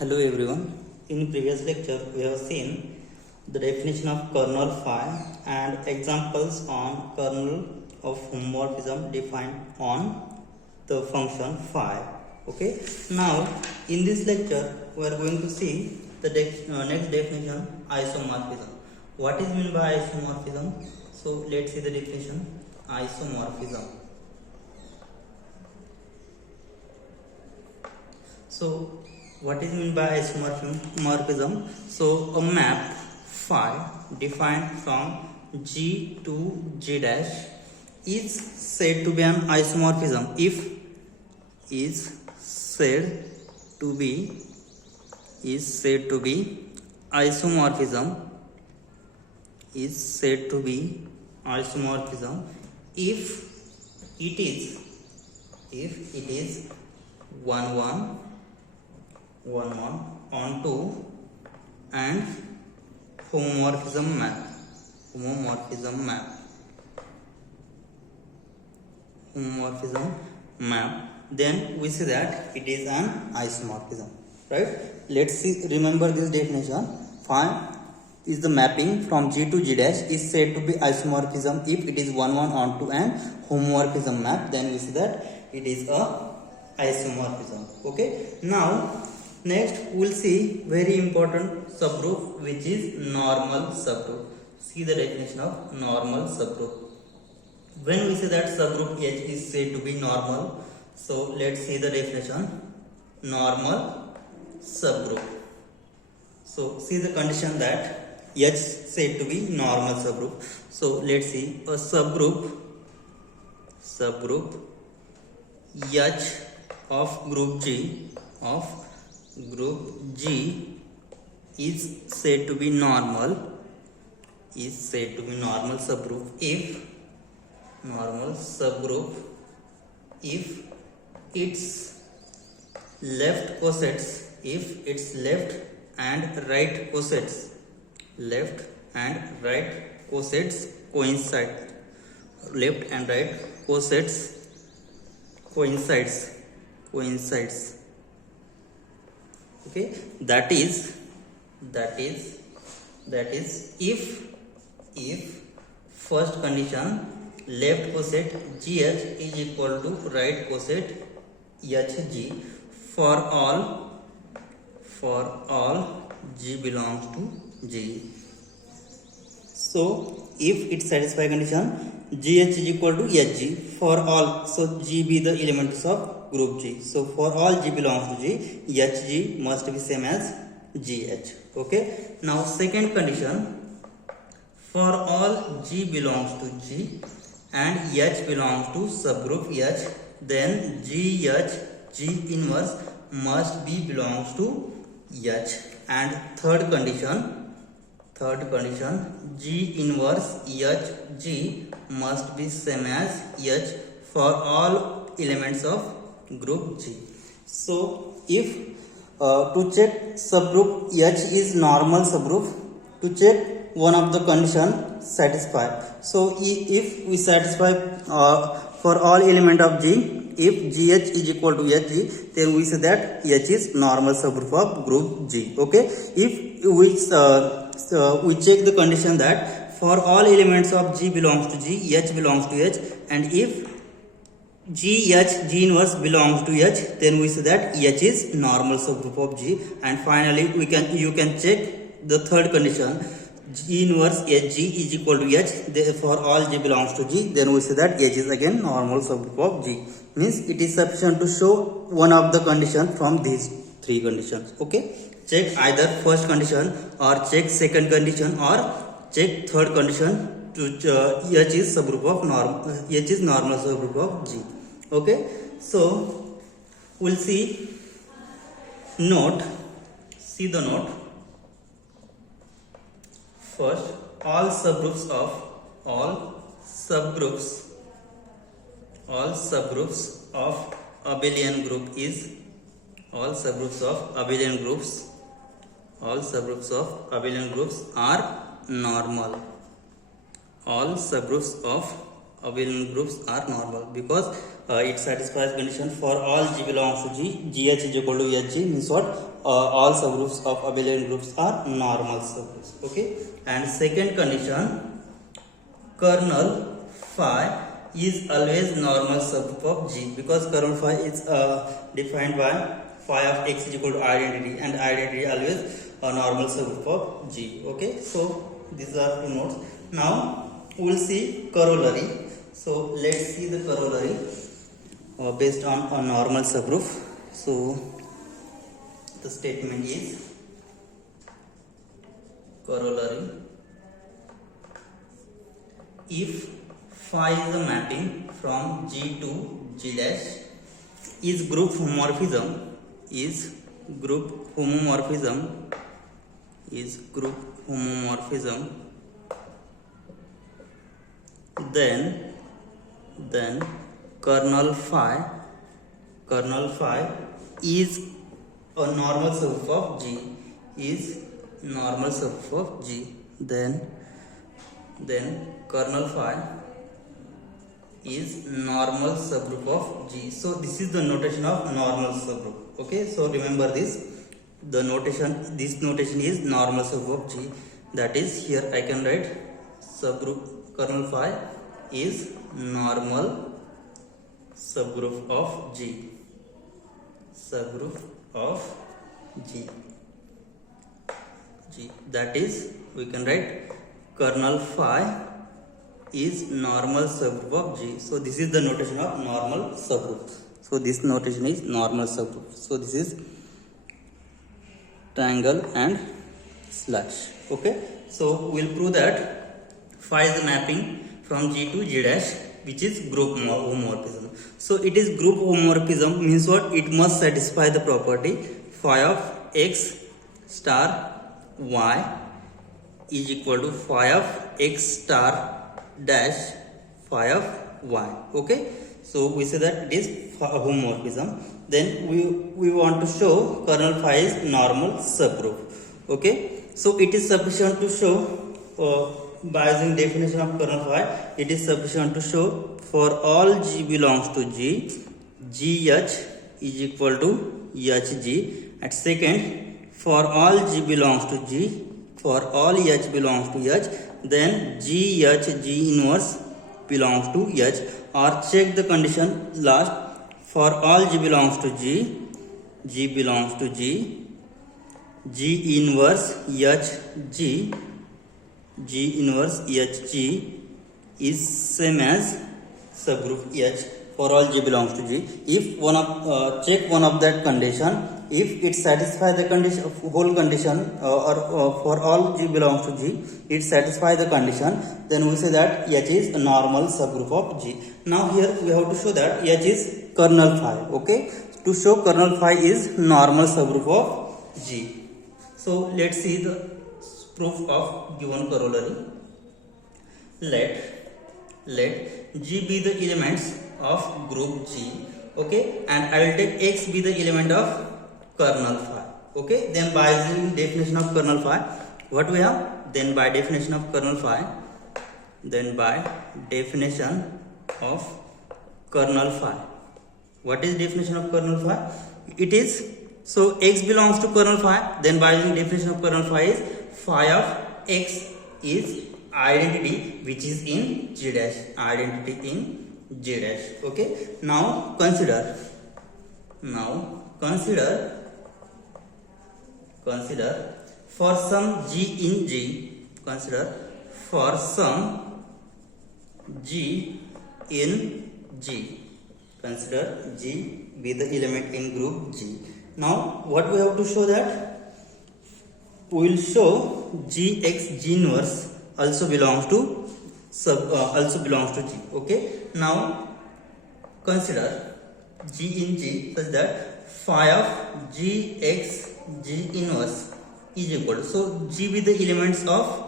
Hello everyone. In previous lecture we have seen the definition of kernel phi and examples on kernel of homomorphism defined on the function phi. Okay. Now in this lecture we are going to see the next definition, isomorphism. What is meant by isomorphism? So let's see the definition. Isomorphism. So what is meant by isomorphism? So a map phi defined from G to G dash is said to be an isomorphism if isomorphism if it is 1 1 onto and homomorphism map, then we see that it is an isomorphism, right? Let's see, remember this definition. Phi is the mapping from G to G dash is said to be isomorphism if it is 1 onto and homomorphism map, then we see that it is a isomorphism. Okay, now next we will see very important subgroup, which is normal subgroup. See the definition of normal subgroup. When we say that subgroup H is said to be normal, so let's see the definition. Normal subgroup. So see the condition that H said to be normal subgroup. So let's see a subgroup H of group G is said to be normal subgroup if its left and right cosets coincides. Okay, that is if first condition, left coset GH is equal to right coset HG for all G belongs to G. So if it satisfies condition GH is equal to HG for all, so G be the elements of group G. So for all G belongs to G, HG must be same as GH. Okay. Now second condition, for all G belongs to G and H belongs to subgroup H, then GH G inverse must be belongs to H. And third condition, G inverse HG must be same as H for all elements of group G. So if to check subgroup H is normal subgroup, to check one of the condition satisfied. So if we satisfy for all element of G, if GH is equal to HG, then we say that H is normal subgroup of group G. Okay. If we check the condition that for all elements of G belongs to G, H belongs to H, and if G G inverse belongs to H, then we say that H is normal subgroup of G. And finally you can check the third condition, G inverse HG is equal to H, for all G belongs to G, then we say that H is again normal subgroup of G. Means it is sufficient to show one of the condition from these three conditions. Okay, check either first condition or check second condition or check third condition to H is normal subgroup of G. Okay, so we'll see note. See the note. First, all subgroups of abelian group is all subgroups of abelian groups are normal. All subgroups of abelian groups are normal because it satisfies condition for all G belongs to G, GH is equal to HG, means what? all subgroups of abelian groups are normal subgroups. Okay, and second condition, kernel phi is always normal subgroup of G, because kernel phi is defined by phi of x is equal to identity, and identity always a normal subgroup of G. Okay, so these are two notes. Now we will see corollary. So let's see the corollary based on a normal subgroup. So the statement is corollary: if phi is a mapping from G to G dash, is group homomorphism then kernel phi is a normal subgroup of G, then kernel phi is normal subgroup of G. So this is the notation of normal subgroup. Okay, so remember this, the notation, this notation is normal subgroup of G. That is, here I can write subgroup kernel phi is normal subgroup of G, that is, we can write kernel phi is normal subgroup of G. So this is the notation of normal subgroup. So this notation is normal subgroup. So this is triangle and slash. Okay, so we'll prove that phi is the mapping from G to G dash, which is group homomorphism. So it is group homomorphism means what? It must satisfy the property phi of x star y is equal to phi of x star dash phi of y. Okay, so we say that it is homomorphism. Then we want to show kernel phi is normal subgroup. Okay, so it is sufficient to show by using definition of kernel phi, it is sufficient to show for all G belongs to G, GH is equal to HG. At second, for all G belongs to G, for all H belongs to H, then GH G inverse belongs to H. Or check the condition last, for all G belongs to G, G belongs to G, G inverse HG, G inverse HG is same as subgroup H for all G belongs to G. If one of check one of that condition, if it satisfies the condition, whole condition, or for all G belongs to G, it satisfies the condition, then we say that H is a normal subgroup of G. Now here we have to show that H is kernel phi. Okay, to show kernel phi is normal subgroup of G. So let's see the proof of given corollary. Let G be the elements of group G. Okay, and I will take X be the element of kernel phi. Okay, then by using definition of kernel phi, what we have? Then by definition of kernel phi, what is definition of kernel phi? It is, so X belongs to kernel phi, then by using definition of kernel phi is phi of X is identity which is in G dash, Okay, now consider for some G in G, consider for some G in G, consider G be the element in group G. Now what we have to show? That we will show GX G inverse also belongs to G. Okay, now consider G in G such that phi of GX G inverse is equal to, so G be the elements of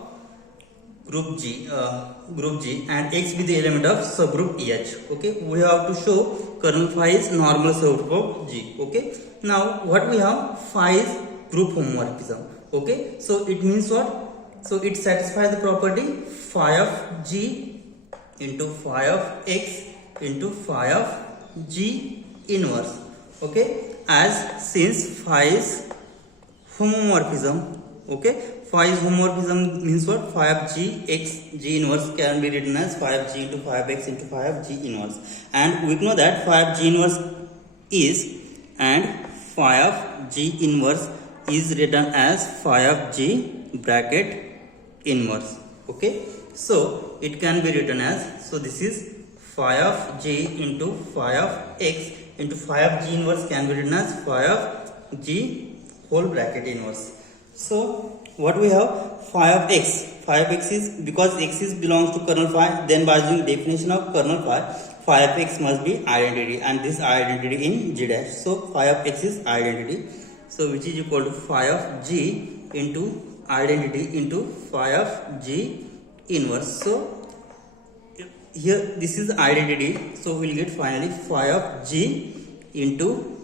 group G and X be the element of subgroup H. Okay, we have to show kernel phi is normal subgroup of G. Okay, now what we have? Phi is group homomorphism. Okay, so it means what? So it satisfies the property phi of G into phi of X into phi of G inverse. Okay, as since phi is homomorphism. Okay, phi is homomorphism means what? Phi of g x g inverse can be written as phi of g into phi of x into phi of g inverse, and we know that phi of g inverse is, and phi of g inverse is written as phi of g bracket inverse. Okay, so it can be written as, so this is phi of g into phi of x into phi of g inverse can be written as phi of g whole bracket inverse. So what we have? Phi of x. Phi of x is, because x is belongs to kernel phi, then by using definition of kernel phi, phi of x must be identity, and this identity in g dash. So phi of x is identity, so which is equal to phi of g into identity into phi of g inverse. So here this is identity, so we'll get finally phi of g into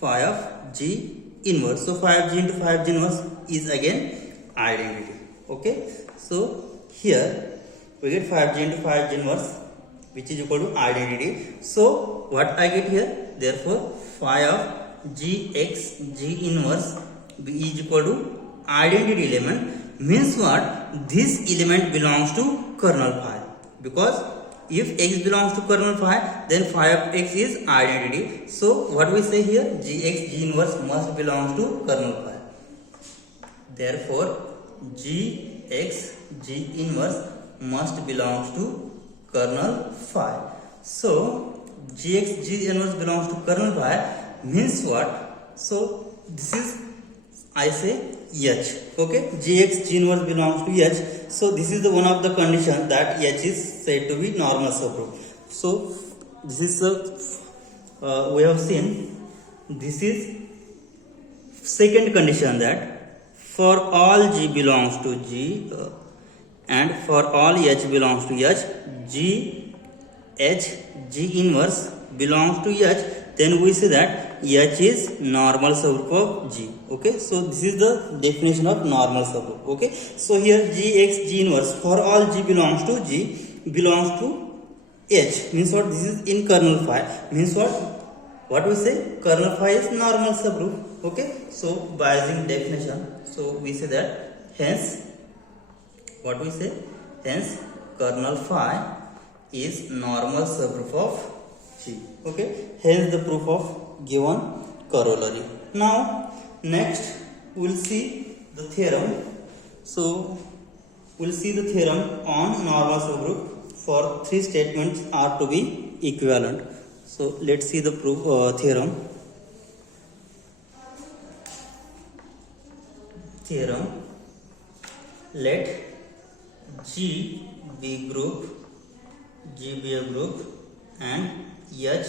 phi of g inverse. So phi of g into phi of g inverse is again identity. Okay, so here we get phi of g into phi of g inverse, which is equal to identity. So what I get here? Therefore phi of gx g inverse is equal to identity element, means what? This element belongs to kernel phi, because if x belongs to kernel phi, then phi of x is identity. So what we say here? Gx g inverse must belong to kernel phi. Therefore gx g inverse must belongs to kernel phi. So gx g inverse belongs to kernel phi means what? So this is, I say, h. Okay, gx g inverse belongs to h. So this is the one of the condition that h is said to be normal subgroup. So this is we have seen, this is second condition, that for all g belongs to g and for all h belongs to h, g h g inverse belongs to h, then we say that h is normal subgroup of g. Okay, so this is the definition of normal subgroup. Okay, so here gx g inverse for all g belongs to g belongs to h, means what? This is in kernel phi, means what we say? Kernel phi is normal subgroup. Okay, so by using definition, so we say that hence what we say? Hence kernel phi is normal subgroup of g. Okay, hence the proof of given corollary. Now next we'll see the theorem. So we'll see the theorem on normal subgroup for three statements are to be equivalent. So let's see the proof theorem. Let G be a group and H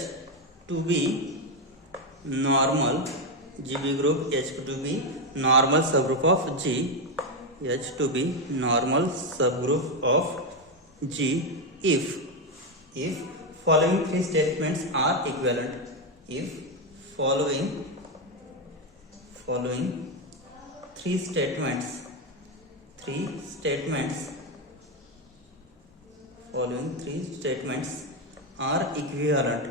to be normal, G be group, H to be normal subgroup of G, H to be normal subgroup of G if following three statements are equivalent. If following three statements are equivalent.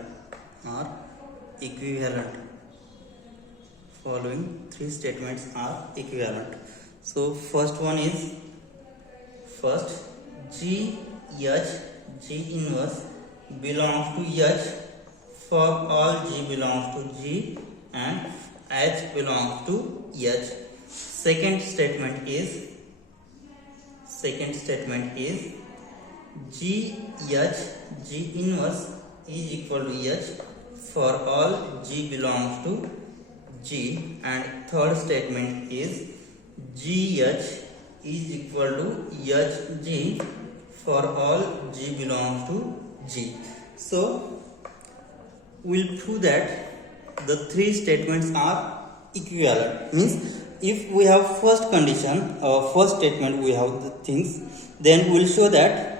Following three statements are equivalent. So first one is, G H G inverse belongs to H for all G belongs to G and H belongs to H. Second statement is G H G inverse is equal to H for all G belongs to G, and third statement is G H is equal to H G for all G belongs to G. So we'll prove that the three statements are equivalent. Means if we have first condition, first statement we have the things, then we'll show that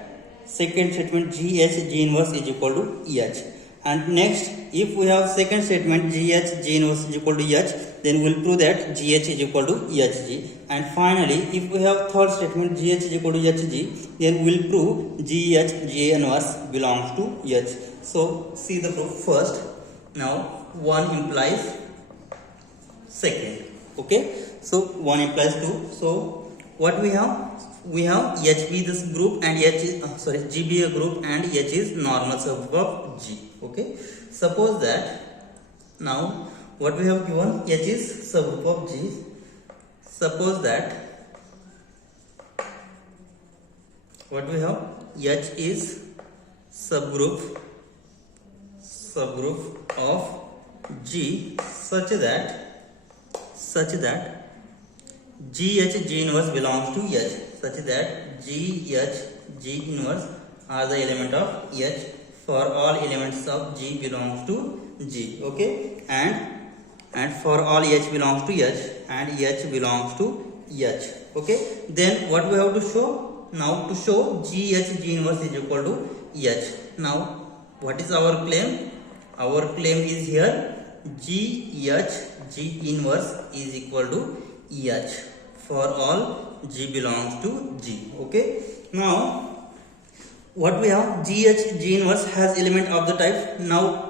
second statement GH G inverse is equal to EH. And next, if we have second statement GH G inverse is equal to EH, then we'll prove that GH is equal to EHG. And finally, if we have third statement GH is equal to EHG, then we'll prove GH G inverse belongs to EH. So see the proof first. Now one implies second. Okay, So 1 implies 2. So what we have H be this group and H is G be a group and H is normal subgroup of G. Okay, suppose that now what we have given, H is subgroup of G. Suppose that what we have, H is subgroup of G such that GH G inverse belongs to H, such that GH G inverse are the element of H for all elements of G belongs to G. Okay, and for all H belongs to H and H belongs to H. Okay, then what we have to show? Now to show GH G inverse is equal to H. Now what is our claim? Our claim is here GH G inverse is equal to H for all G belongs to G. Okay, now what we have, GH G inverse has element of the type. Now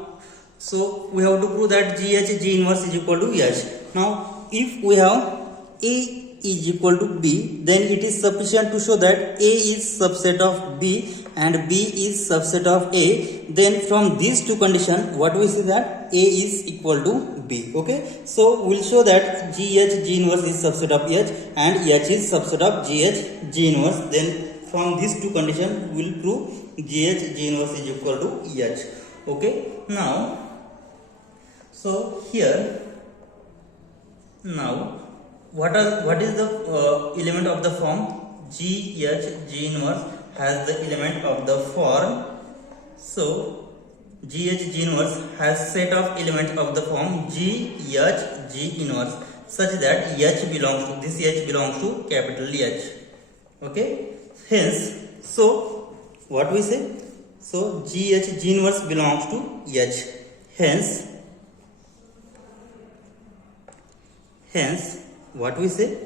so we have to prove that GH G inverse is equal to H. Now if we have A is equal to B, then it is sufficient to show that A is subset of B and B is subset of A. Then from these two conditions, what we see that A is equal to B. Okay, so we'll show that GH G inverse is subset of H and H is subset of GH G inverse. Then from these two conditions, we'll prove GH G inverse is equal to H. Okay, now so here now what is the element of the form? GH G inverse has the element of the form. So GH G inverse has set of elements of the form GH G inverse such that H belongs to, this H belongs to capital H. Okay, hence so what we say? So GH G inverse belongs to H. Hence what we say,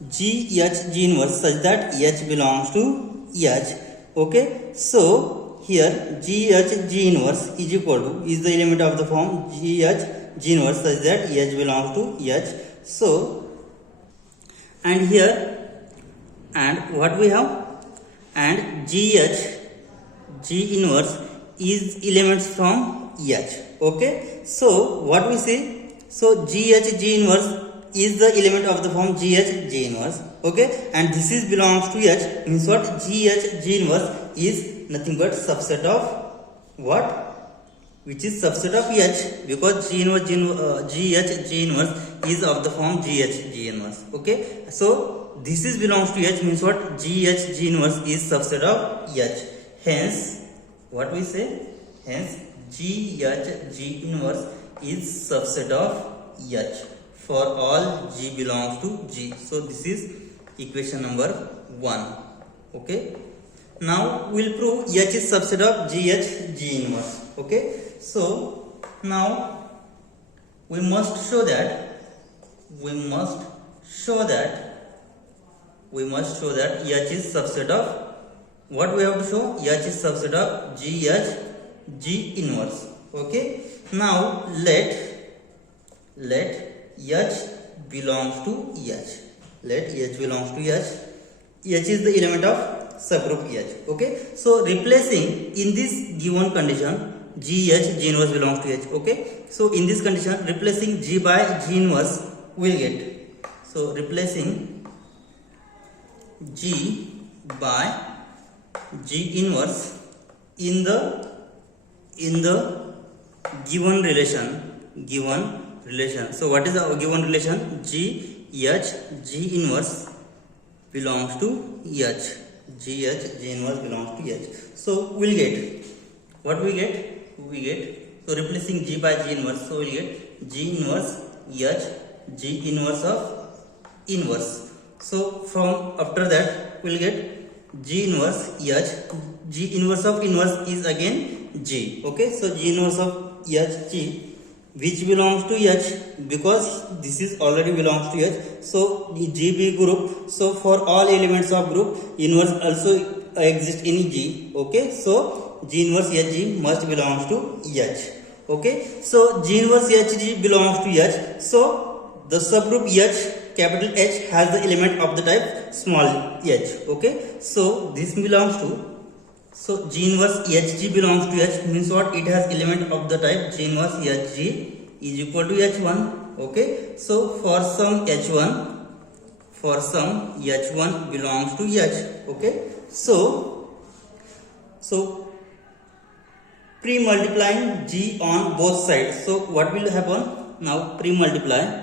GH G inverse such that H belongs to H. Okay, so here GH G inverse is equal to, is the element of the form GH G inverse such that H belongs to H. So and here and what we have, and GH G inverse is elements from H. Okay, so what we say, so GH G inverse is the element of the form GH G inverse. Okay, and this is belongs to H, means what, GH G inverse is nothing but subset of what, which is subset of H, because GH G inverse is of the form GH G inverse. Okay, so this is belongs to H, means what, GH G inverse is subset of H. Hence what we say, hence GH G inverse is subset of H for all G belongs to G. So this is equation number 1. Okay, now we'll prove H is subset of GH G inverse. Okay, so now we must show that H is subset of, what we have to show, H is subset of GH G inverse. Okay, now let H belongs to H. Let H belongs to H. H is the element of subgroup H. Okay, so replacing in this given condition, GH G inverse belongs to H. Okay, so in this condition, replacing G by G inverse, we'll get, so replacing G by G inverse in the given relation. So what is the given relation? GH G inverse belongs to H. GH G inverse belongs to H. So we'll get, what we get? So replacing G by G inverse, so we'll get G inverse H, G inverse of inverse. So from after that we'll get G inverse H, G inverse of inverse is again G. Okay, so G inverse of H G, which belongs to H, because this is already belongs to H, so GB group, so for all elements of group, inverse also exists in G. Okay, so G inverse HG must belongs to H. Okay, so G inverse HG belongs to H, so the subgroup H capital H has the element of the type small h. Okay, so this belongs to, so G inverse Hg belongs to H, means what? It has element of the type G inverse Hg is equal to H1. Okay, so for some H1 belongs to H. Okay, so pre-multiplying G on both sides. So what will happen? Now pre-multiply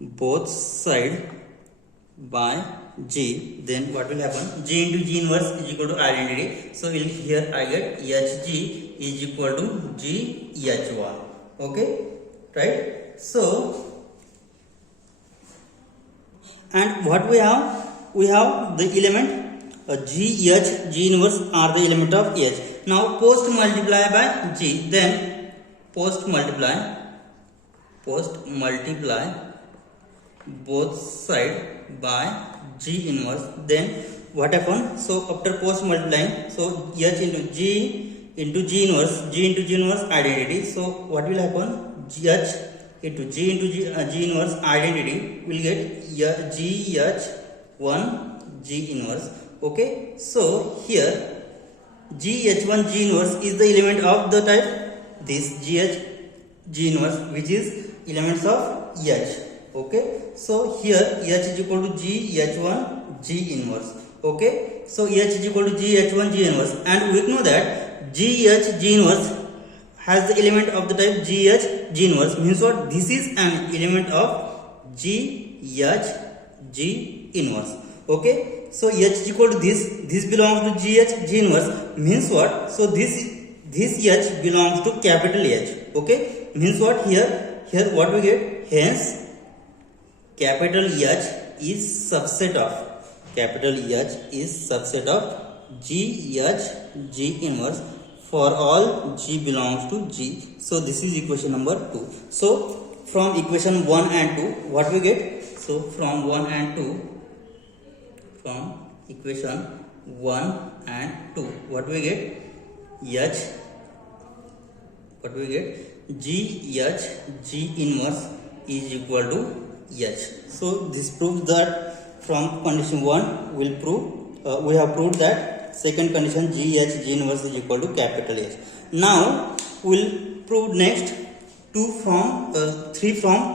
both side by G, then what will happen? G into G inverse is equal to identity. So here I get Hg is equal to G H1. Okay, right? So, and what we have? We have the element G H, G inverse are the element of H. Now post multiply by G, then post multiply both side by G inverse, then what happens? So after post multiplying, so H into G inverse identity. So what will happen? H into G inverse identity will get G H1 G inverse. Okay, so here G H1 G inverse is the element of the type this G inverse, which is elements of H. Okay, so here H is equal to G H1 G inverse. Okay, so H is equal to G H1 G inverse, and we know that G H G inverse has the element of the type G H G inverse, means what? This is an element of G H G inverse. Okay, so H is equal to this belongs to G H G inverse, means what? So this H belongs to capital H. Okay, means what? Here what we get? Hence capital H is subset of G H G inverse for all G belongs to G. So this is equation number 2. So from equation 1 and 2, what we get? So from equation 1 and 2, what we get? G H G inverse is equal to H. So this proves that from condition 1 we have proved that second condition G H G inverse is equal to capital H. Now we'll prove next 3 from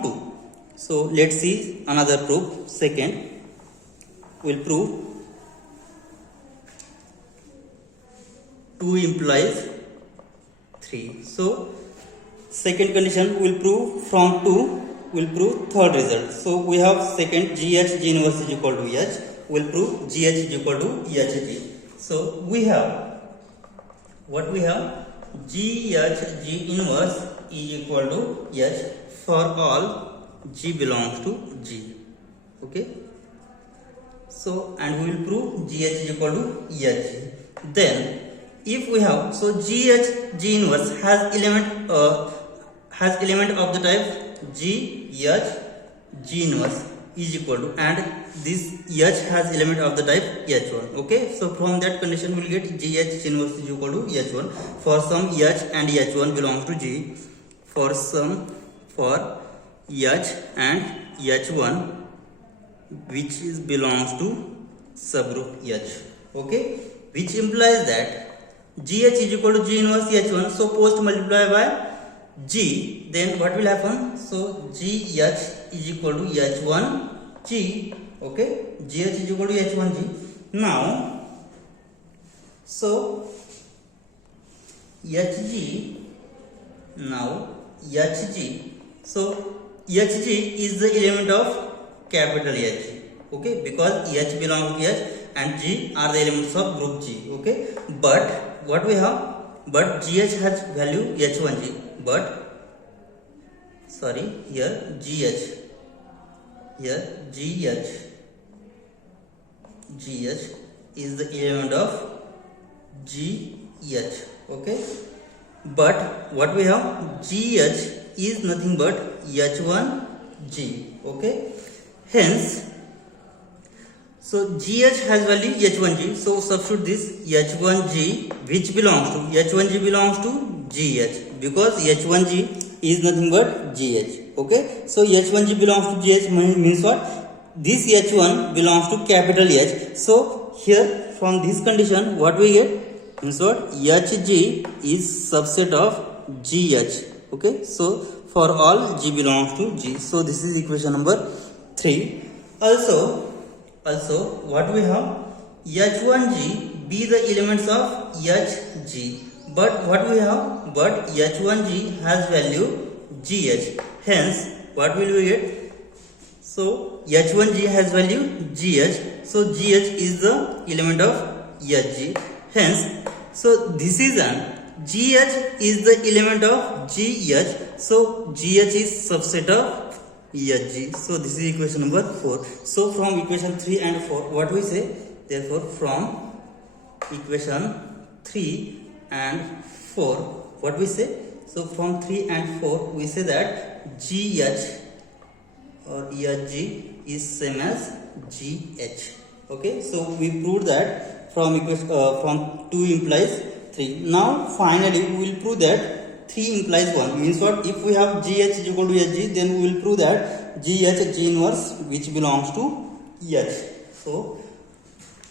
2. So let's see another proof. Second, we'll prove 2 implies 3. So second condition we'll prove from 2. We'll prove third result. So we have second G H G inverse is equal to H. We'll prove G H is equal to Hg. So we have what we have? G H G inverse is equal to H for all G belongs to G. Okay. So and we will prove G H is equal to Hg. Then if we have, so G H G inverse has element of the type G H G inverse is equal to, and this H has element of the type H1. Okay, so from that condition we will get G H G inverse is equal to H1 for some H and H1 belongs to G, for H and H1 which is belongs to subgroup H. Okay, which implies that G H is equal to G inverse H1. So post multiply by G, then what will happen? So G H is equal to H1 G. Okay, G H is equal to H1 G. Now, so Hg, so Hg is the element of capital H. Okay, because H belongs to H and G are the elements of group G. Okay, but what we have? But GH has value H1G. But sorry, here GH. Here GH is the element of GH. Okay, but what we have? GH is nothing but H1G. Okay, hence, so GH has value H1G. So substitute this H1G, which belongs to H1G belongs to GH, because H1G is nothing but GH. Okay, so H1G belongs to GH means what? This H1 belongs to capital H. So here from this condition, what we get means what? HG is subset of GH. Okay, so for all G belongs to G. So this is equation number 3. Also what we have? H1G be the elements of HG. But what we have? But H1G has value GH. Hence, what will we get? So H1G has value GH. So GH is the element of HG. Hence, so this is an GH is the element of GH. So GH is subset of HG. So this is equation number 4. So from equation 3 and 4, what we say? Therefore, from equation 3 and 4, what we say? So from 3 and 4, we say that GH or HG is same as GH. Okay, so we proved that from equation from 2 implies 3. Now finally we will prove that 3 implies 1. Means what? If we have GH is equal to HG, then we will prove that GH G inverse which belongs to H. So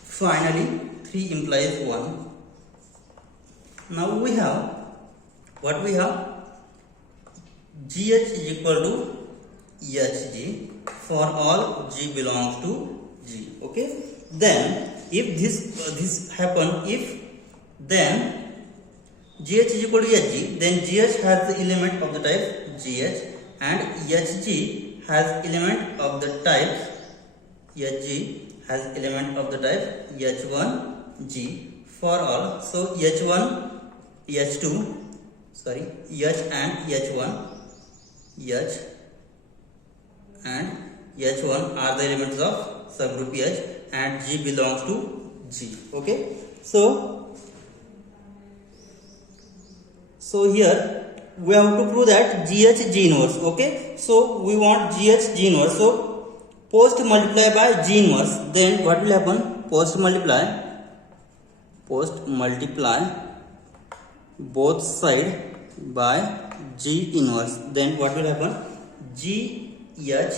finally 3 implies 1. Now we have what we have? GH is equal to HG for all G belongs to G. Okay. Then if this happen, if then GH is equal to HG, then GH has the element of the type GH and HG has element of the type H1G for all. So H1, H2, sorry, H and H1, H and H1 are the elements of subgroup H and G belongs to G. Okay, so here we have to prove that GH G inverse. Okay, so we want GH G inverse. So post multiply by G inverse. Then what will happen? Post multiply both side by G inverse. Then what will happen? GH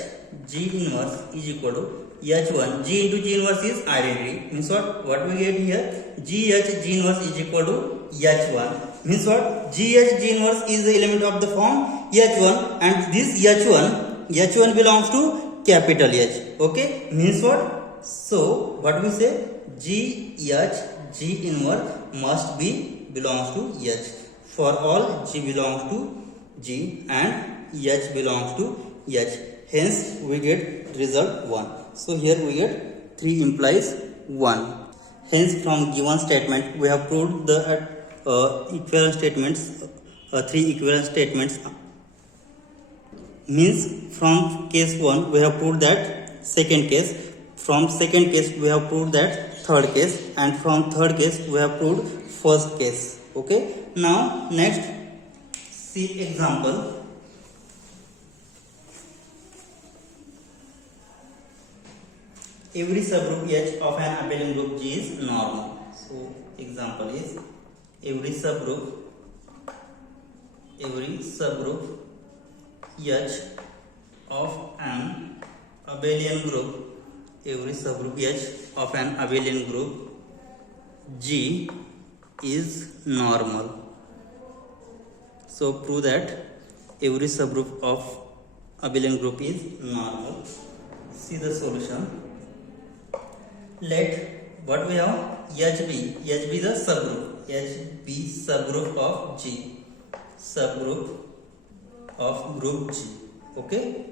G inverse is equal to H1. G into G inverse is identity. Means what? What we get here? GH G inverse is equal to H1. Means what? GH G inverse is the element of the form H1 and this H1 belongs to capital H. Okay? Means what? So what we say? GH G inverse must be belongs to H. For all G belongs to G and H belongs to H. Hence we get result 1. So here we get 3 implies 1. Hence from given statement we have proved the equivalent statements, 3 equivalent statements. Means from case 1 we have proved that second case, from second case we have proved that third case, and from third case we have proved first case. Okay, now next see example. Every subgroup H of an abelian group G is normal. So example is every subgroup H of an abelian group, every subgroup H of an abelian group G is normal. So prove that every subgroup of abelian group is normal. See the solution. Let what we have? HB the subgroup, HB subgroup of G, subgroup of group G. Okay,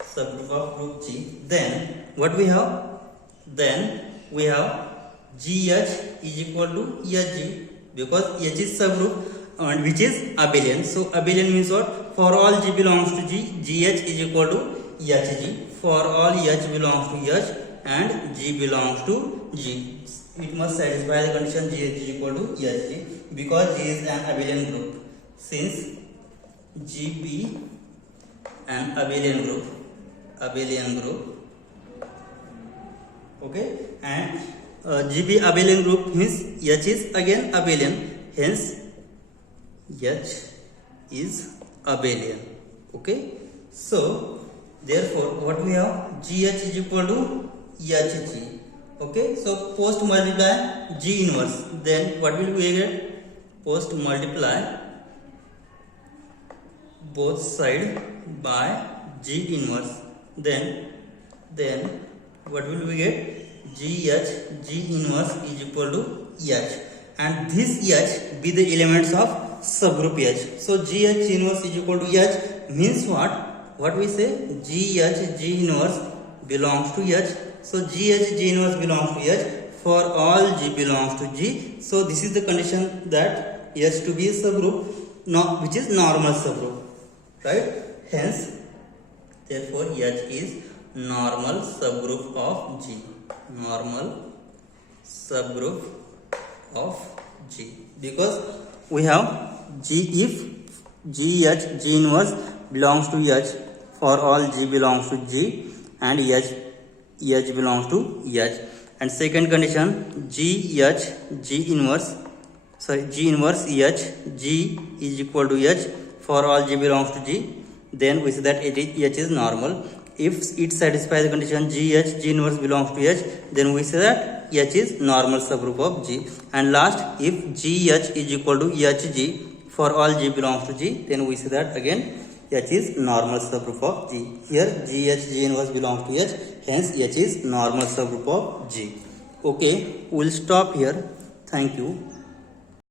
subgroup of group G. Then what we have? Then we have GH is equal to HG because H is subgroup and which is abelian. So abelian means what? For all G belongs to G, GH is equal to HG. For all H belongs to H and G belongs to G. It must satisfy the condition GH is equal to HG because G is an abelian group. Since G be an abelian group, okay, and GB abelian group means H is again abelian, hence H is abelian. Okay, So therefore what we have, GH is equal to HG. Okay, so post multiply G inverse, then what will we get? Post multiply both side by G inverse, then what will we get? GH G inverse is equal to H, and this H be the elements of subgroup H. So GH G inverse is equal to H means what we say? GH G inverse belongs to H. So GH G inverse belongs to H for all G belongs to G. So this is the condition that H to be a subgroup, which is normal subgroup, right? Hence therefore H is normal subgroup of G. Normal subgroup of G, because we have G, if GH G inverse belongs to H for all G belongs to G and H belongs to H. And second condition, GH G inverse H G is equal to H for all G belongs to G, then we say that H is normal. If it satisfies the condition GH G inverse belongs to H, then we say that H is normal subgroup of G. And last, if GH is equal to HG for all G belongs to G, then we say that again H is normal subgroup of G. Here GH G inverse belongs to H, hence H is normal subgroup of G. Okay, we'll stop here. Thank you.